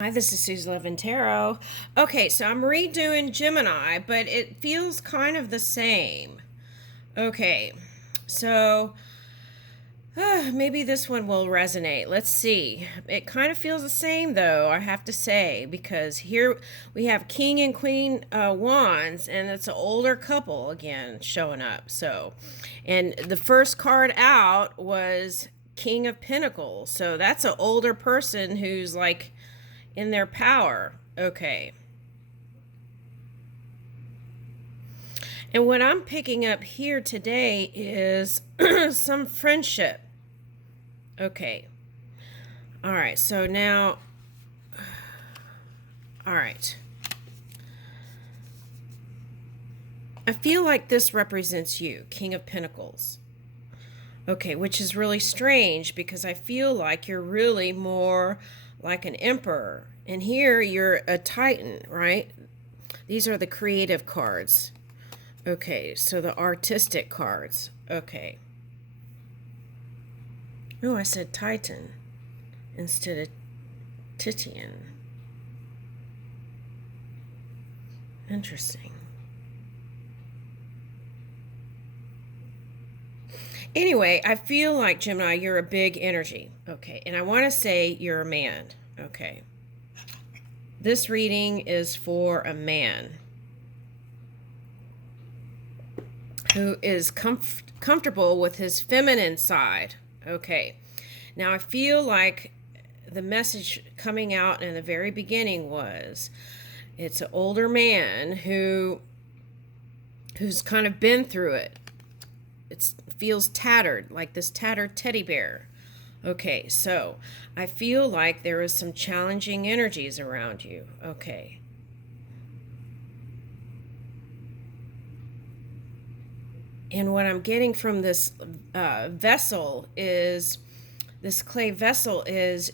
Hi, this is Susie Love and Tarot. Okay, so I'm redoing Gemini, but it feels kind of the same. Okay, so maybe this one will resonate. Let's see. It kind of feels the same, though, I have to say, because here we have King and Queen Wands, and it's an older couple again showing up. So, and the first card out was King of Pentacles. So that's an older person who's like in their power. Okay. And what I'm picking up here today is some friendship. Okay. All right. So now, all right. I feel like this represents you, King of Pentacles. Okay, which is really strange because I feel like you're really more like an emperor. And here you're a titan, right? These are the creative cards. Okay, so the artistic cards. Okay. Oh, I said titan instead of titian. Interesting. Anyway, I feel like, Gemini, you're a big energy. Okay, and I want to say you're a man. Okay. This reading is for a man who is comfortable with his feminine side. Okay. Now, I feel like the message coming out in the very beginning was it's an older man who's kind of been through it. It feels tattered, like this tattered teddy bear. Okay, so I feel like there is some challenging energies around you. Okay. And what I'm getting from this vessel is, this clay vessel is,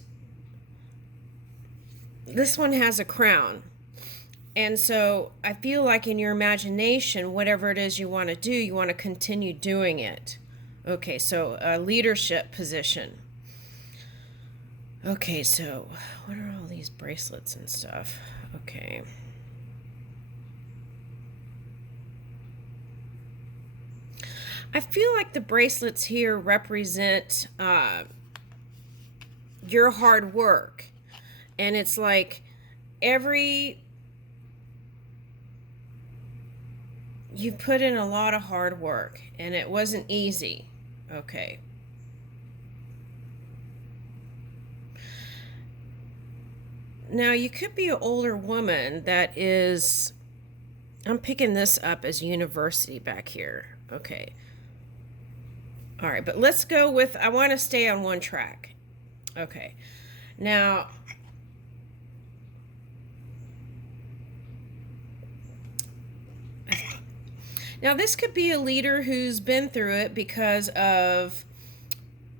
this one has a crown. And so I feel like in your imagination, whatever it is you want to do, you want to continue doing it. Okay, so a leadership position. Okay, so what are all these bracelets and stuff? Okay. I feel like the bracelets here represent your hard work. And it's like you put in a lot of hard work and it wasn't easy. Okay. Now, you could be an older woman that is, I'm picking this up as university back here. Okay. All right, but let's go with, I want to stay on one track. Okay. Now, this could be a leader who's been through it because of,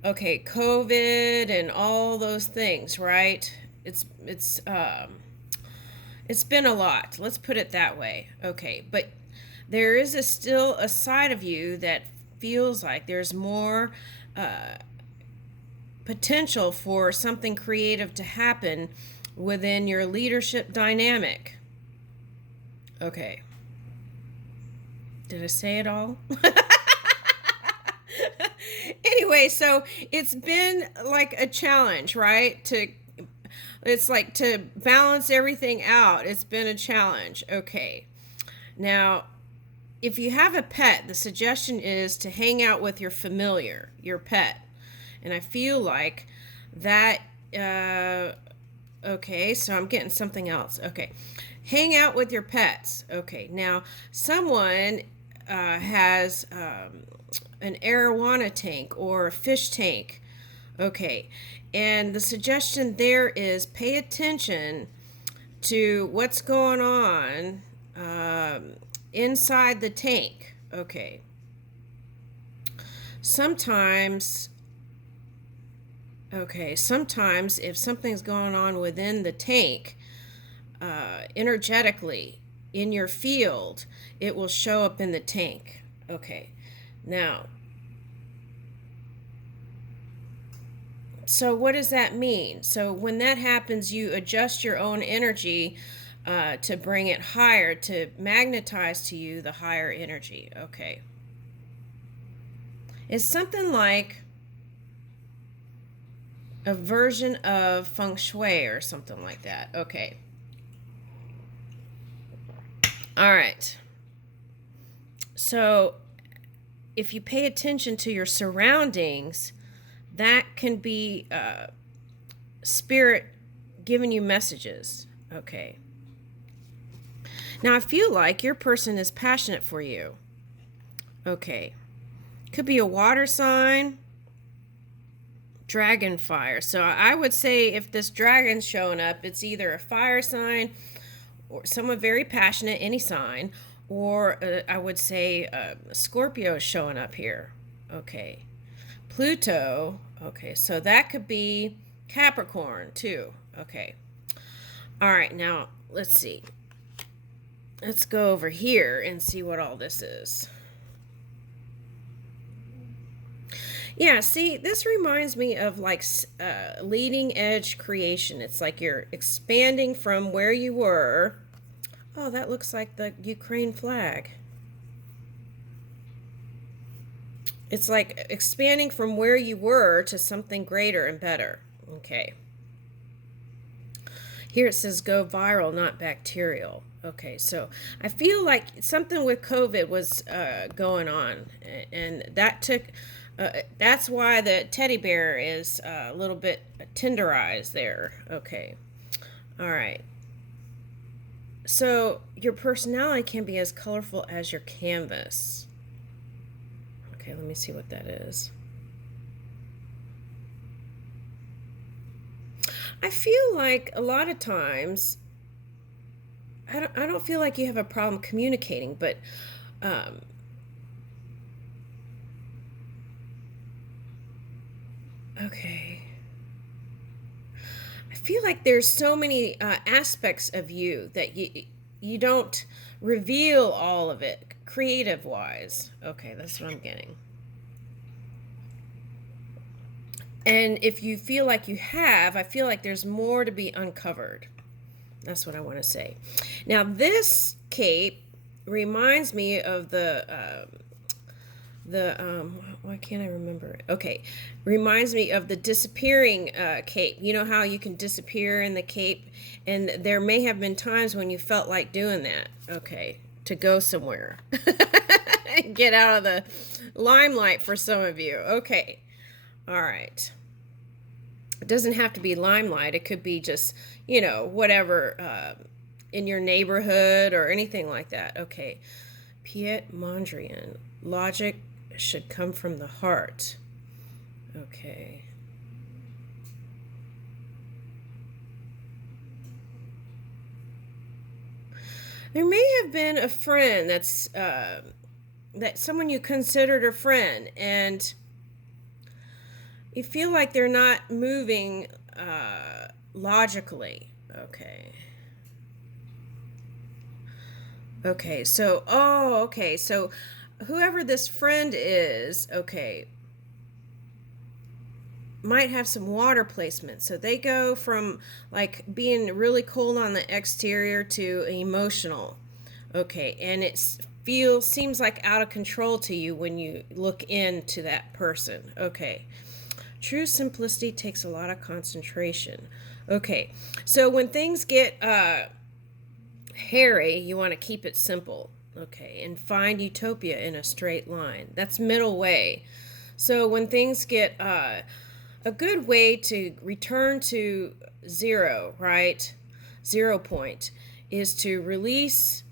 okay, COVID and all those things, right? It's been a lot. Let's put it that way. Okay, but there is still a side of you that feels like there's more potential for something creative to happen within your leadership dynamic. Okay. Did I say it all? Anyway, so it's been like a challenge, right? It's like to balance everything out. It's been a challenge. Okay. Now, if you have a pet, the suggestion is to hang out with your familiar, your pet. And I feel like that, okay, so I'm getting something else. Okay. Hang out with your pets. Okay. Now, someone has an arowana tank or a fish tank. Okay. And the suggestion there is pay attention to what's going on inside the tank. Okay. Sometimes if something's going on within the tank, energetically in your field, it will show up in the tank. Okay. Now, So what does that mean? So when that happens, you adjust your own energy to bring it higher, to magnetize to you the higher energy. Okay. It's something like a version of feng shui or something like that. Okay. All right. So if you pay attention to your surroundings, that can be spirit giving you messages. Okay. Now I feel like your person is passionate for you. Okay. Could be a water sign, dragon fire. So I would say if this dragon's showing up, it's either a fire sign or someone very passionate, any sign, or I would say Scorpio is showing up here. Okay. Pluto. Okay, so that could be Capricorn too. Okay. All right, now let's see. Let's go over here and see what all this is. Yeah, see, this reminds me of like leading edge creation. It's like you're expanding from where you were. Oh, that looks like the Ukraine flag. It's like expanding from where you were to something greater and better. Okay. Here it says go viral, not bacterial. Okay, so I feel like something with COVID was going on, and that took. That's why the teddy bear is a little bit tenderized there. Okay, all right. So your personality can be as colorful as your canvas. Okay, let me see what that is. I feel like a lot of times I don't feel like you have a problem communicating, but okay. I feel like there's so many aspects of you that you don't reveal all of it creative wise. Okay, that's what I'm getting. And if you feel like you have, I feel like there's more to be uncovered. That's what I want to say. Now, this cape reminds me of the why can't I remember it? Okay, reminds me of the disappearing cape. You know how you can disappear in the cape, and there may have been times when you felt like doing that. Okay, to go somewhere, get out of the limelight for some of you. Okay, all right. It doesn't have to be limelight. It could be just, whatever in your neighborhood or anything like that. Okay. Piet Mondrian. Logic should come from the heart. Okay. There may have been a friend that someone you considered a friend, and you feel like they're not moving logically. Okay. Okay, so whoever this friend is, okay, might have some water placement. So they go from like being really cold on the exterior to emotional. Okay, and seems like out of control to you when you look into that person. Okay. True simplicity takes a lot of concentration. Okay, so when things get hairy, you want to keep it simple. Okay, and find utopia in a straight line. That's middle way. So when things get a good way to return to zero, right? 0 point is to release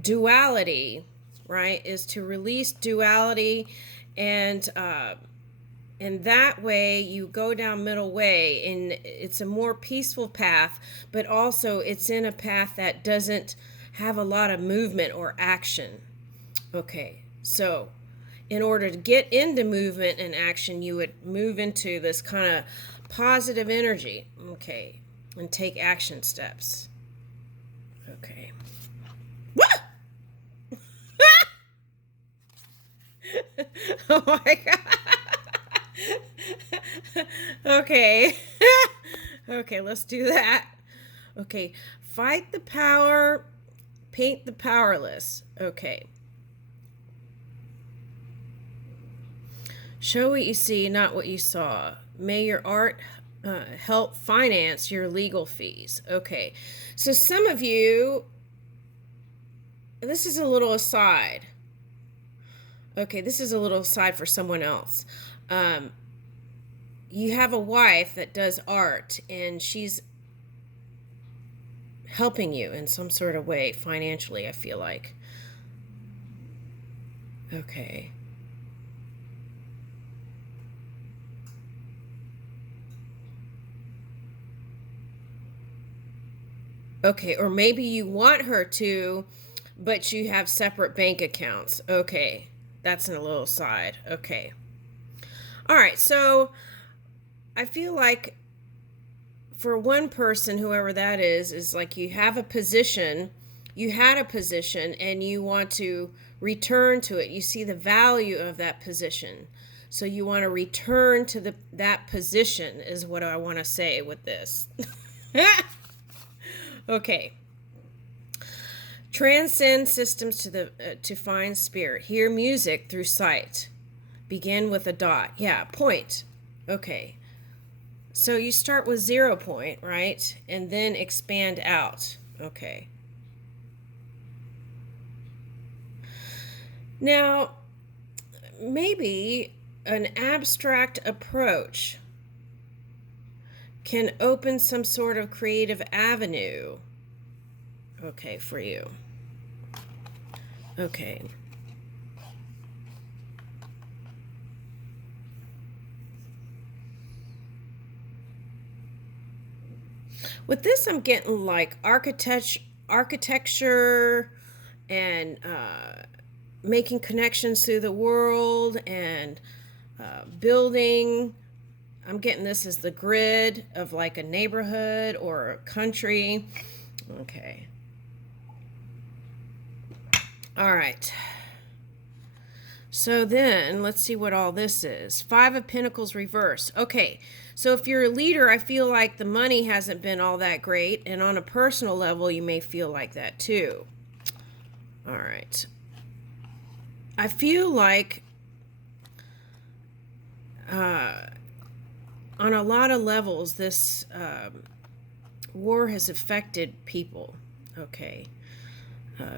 duality, right? Is to release duality, and that way you go down middle way, and it's a more peaceful path, but also it's in a path that doesn't have a lot of movement or action. Okay, so in order to get into movement and action, you would move into this kind of positive energy, okay, and take action steps. Okay. Oh my God. Okay. Okay, let's do that. Okay, fight the power, paint the powerless. Okay. Show what you see, not what you saw. May your art help finance your legal fees. Okay, so some of you, this is a little aside. Okay, this is a little aside for someone else. Um, you have a wife that does art, and she's helping you in some sort of way financially, I feel like. Okay. Okay, or maybe you want her to, but you have separate bank accounts. Okay, that's in a little side. Okay. All right, so I feel like for one person, whoever that is like you have a position, you had a position, and you want to return to it. You see the value of that position. So you want to return to that position is what I want to say with this. Okay. Transcend systems to find spirit. Hear music through sight. Begin with a dot. Yeah, point. Okay. So you start with 0 point, right? And then expand out. Okay. Now, maybe an abstract approach can open some sort of creative avenue. Okay, for you. Okay. With this, I'm getting like architecture and making connections through the world and building. I'm getting this as the grid of like a neighborhood or a country. Okay. All right. So then let's see what all this is. 5 of Pentacles reversed. Okay. So if you're a leader, I feel like the money hasn't been all that great. And on a personal level, you may feel like that too. All right. I feel like on a lot of levels, this war has affected people. Okay.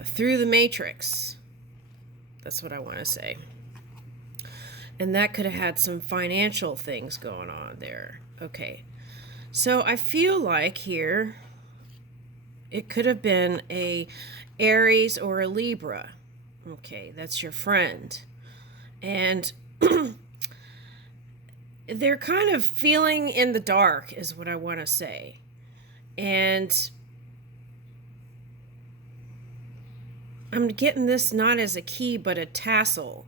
Through the matrix. That's what I want to say. And that could have had some financial things going on there. Okay. So I feel like here it could have been a Aries or a Libra. Okay, that's your friend. And they're kind of feeling in the dark is what I want to say. And I'm getting this not as a key, but a tassel.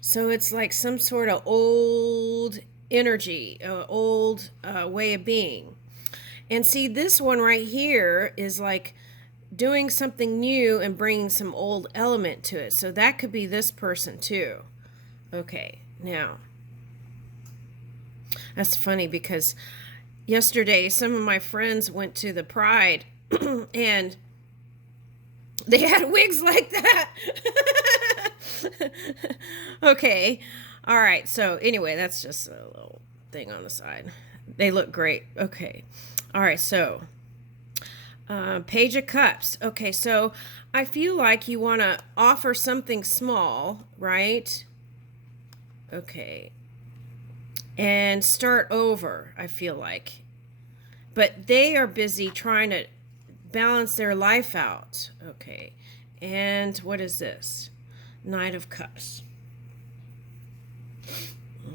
So it's like some sort of old energy, old way of being. And see, this one right here is like doing something new and bringing some old element to it. So that could be this person too. Okay, now, that's funny because yesterday some of my friends went to the Pride and they had wigs like that. Okay. All right. So anyway, that's just a little thing on the side. They look great. Okay. All right. So Page of Cups. Okay. So I feel like you want to offer something small, right? Okay. And start over, I feel like. But they are busy trying to balance their life out. Okay. And what is this? Knight of Cups.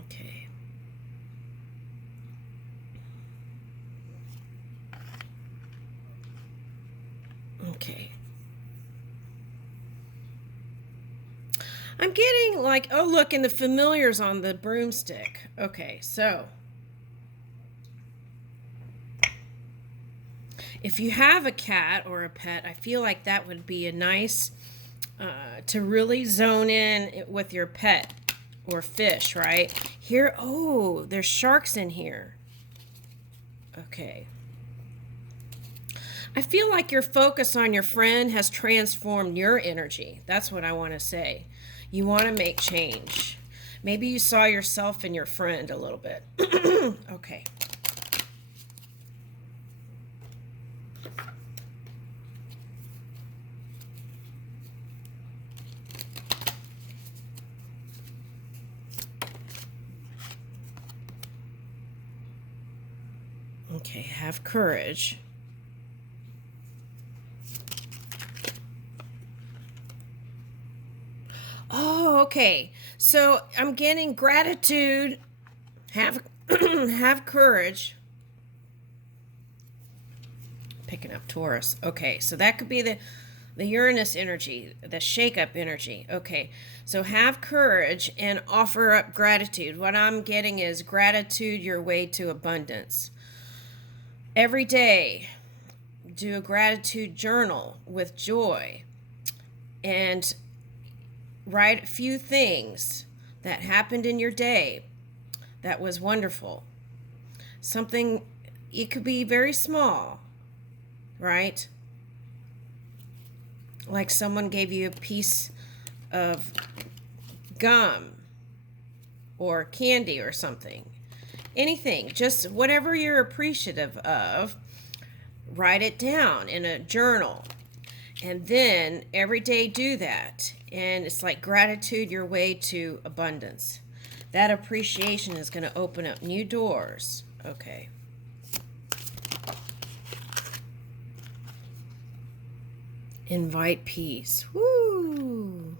Okay. Okay. I'm getting like, oh, look, and the familiars on the broomstick. Okay, so if you have a cat or a pet, I feel like that would be a nice to really zone in with your pet or fish, right? Here, oh, there's sharks in here. Okay. I feel like your focus on your friend has transformed your energy. That's what I want to say. You want to make change. Maybe you saw yourself in your friend a little bit. Okay. Okay, have courage. Oh, okay. So I'm getting gratitude. Have have courage. Picking up Taurus. Okay, so that could be the Uranus energy, the shake-up energy. Okay, so have courage and offer up gratitude. What I'm getting is gratitude, your way to abundance. Every day, do a gratitude journal with joy and write a few things that happened in your day that was wonderful. Something, it could be very small, right? Like someone gave you a piece of gum or candy or something. Anything, just whatever you're appreciative of, write it down in a journal. And then every day do that. And it's like gratitude, your way to abundance. That appreciation is going to open up new doors. Okay. Invite peace. Woo!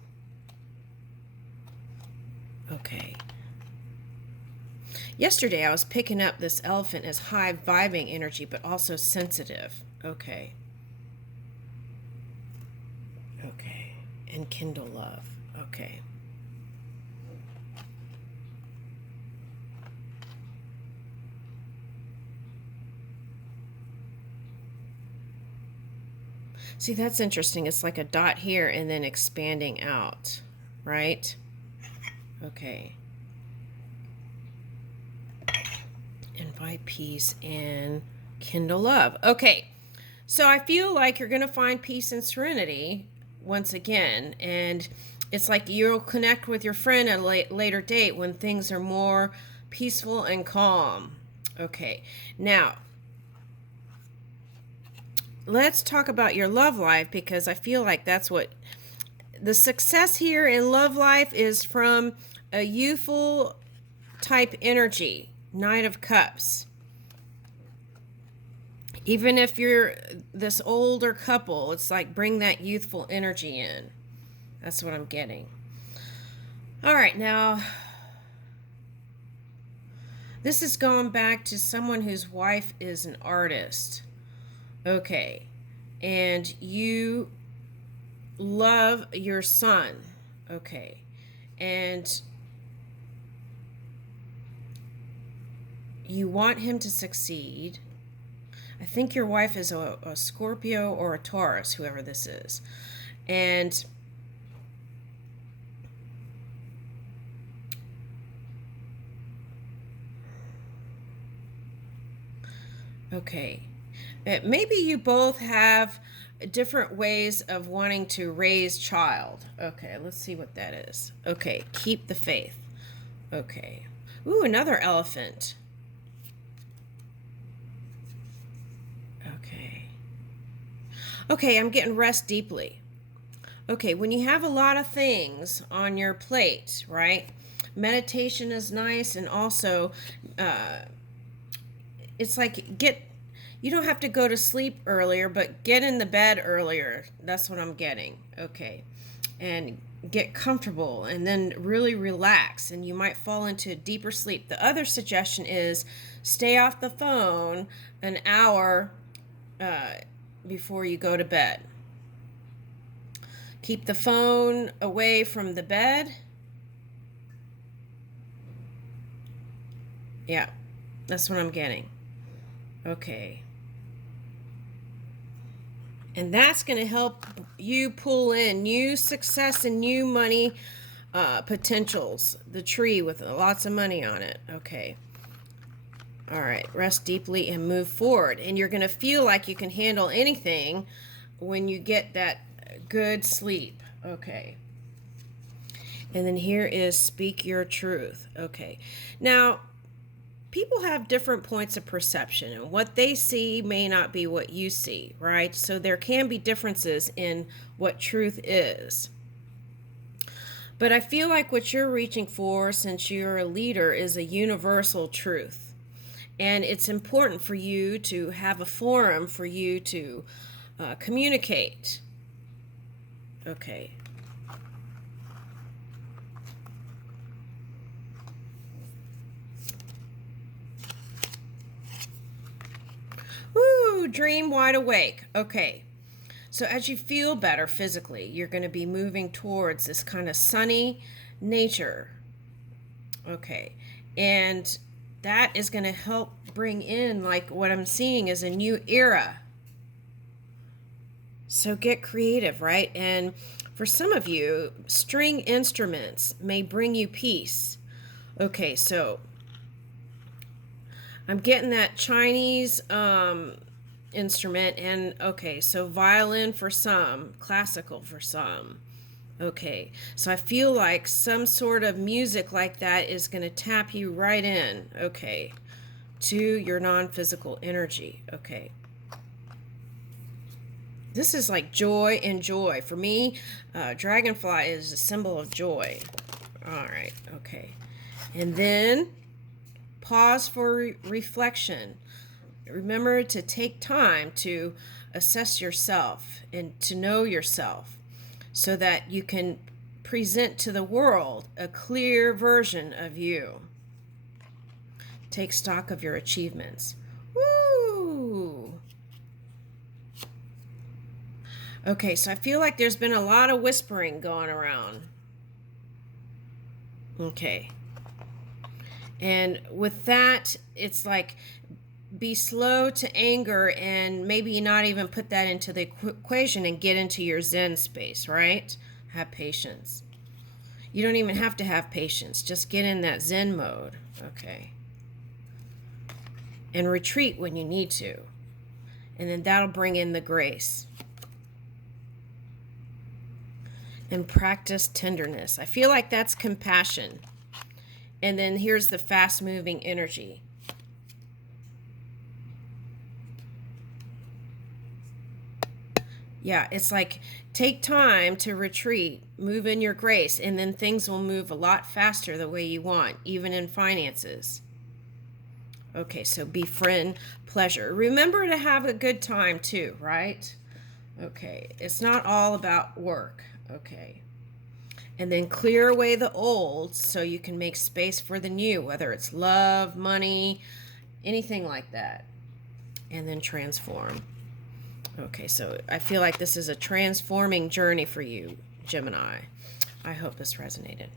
Okay. Yesterday I was picking up this elephant as high vibing energy, but also sensitive. Okay. Okay. And kindle love. Okay. See, that's interesting. It's like a dot here and then expanding out, right? Okay. Invite peace and kindle love. Okay. So I feel like you're going to find peace and serenity once again. And it's like you'll connect with your friend at a later date when things are more peaceful and calm. Okay. Now, let's talk about your love life, because I feel like that's what the success here in love life is, from a youthful type energy, Knight of Cups. Even if you're this older couple, it's like bring that youthful energy in. That's what I'm getting. All right, now this is going back to someone whose wife is an artist. Okay, and you love your son. Okay, and you want him to succeed. I think your wife is a Scorpio or a Taurus, whoever this is. And okay, maybe you both have different ways of wanting to raise child. Okay, let's see what that is. Okay, keep the faith. Okay. Ooh, another elephant. Okay, I'm getting rest deeply. Okay, when you have a lot of things on your plate, right? Meditation is nice, and also it's like you don't have to go to sleep earlier, but get in the bed earlier. That's what I'm getting. Okay, and get comfortable and then really relax, and you might fall into deeper sleep. The other suggestion is stay off the phone an hour before you go to bed. Keep the phone away from the bed. Yeah, that's what I'm getting. Okay. And that's going to help you pull in new success and new money potentials. The tree with lots of money on it. Okay. All right. Rest deeply and move forward. And you're going to feel like you can handle anything when you get that good sleep. Okay. And then here is speak your truth. Okay. Now, people have different points of perception, and what they see may not be what you see, right? So there can be differences in what truth is. But I feel like what you're reaching for, since you're a leader, is a universal truth. And it's important for you to have a forum for you to communicate. Okay. Woo, dream wide awake. Okay. So as you feel better physically, you're going to be moving towards this kind of sunny nature. Okay. And that is going to help bring in, like what I'm seeing is a new era. So get creative, right? And for some of you, string instruments may bring you peace. Okay, so I'm getting that Chinese instrument, and okay, so violin for some, classical for some. Okay, so I feel like some sort of music like that is going to tap you right in, okay, to your non-physical energy. Okay. This is like joy and joy. For me, dragonfly is a symbol of joy. All right, okay. And then pause for reflection. Remember to take time to assess yourself and to know yourself so that you can present to the world a clear version of you. Take stock of your achievements. Woo! Okay, so I feel like there's been a lot of whispering going around. Okay. And with that, it's like be slow to anger and maybe not even put that into the equation and get into your Zen space, right? Have patience. You don't even have to have patience. Just get in that Zen mode. Okay. And retreat when you need to. And then that'll bring in the grace. And practice tenderness. I feel like that's compassion. And then here's the fast-moving energy. Yeah, it's like take time to retreat, move in your grace, and then things will move a lot faster the way you want, even in finances. Okay, so befriend pleasure. Remember to have a good time too, right? Okay, it's not all about work. Okay. And then clear away the old so you can make space for the new, whether it's love, money, anything like that. And then transform. Okay, so I feel like this is a transforming journey for you, Gemini. I hope this resonated.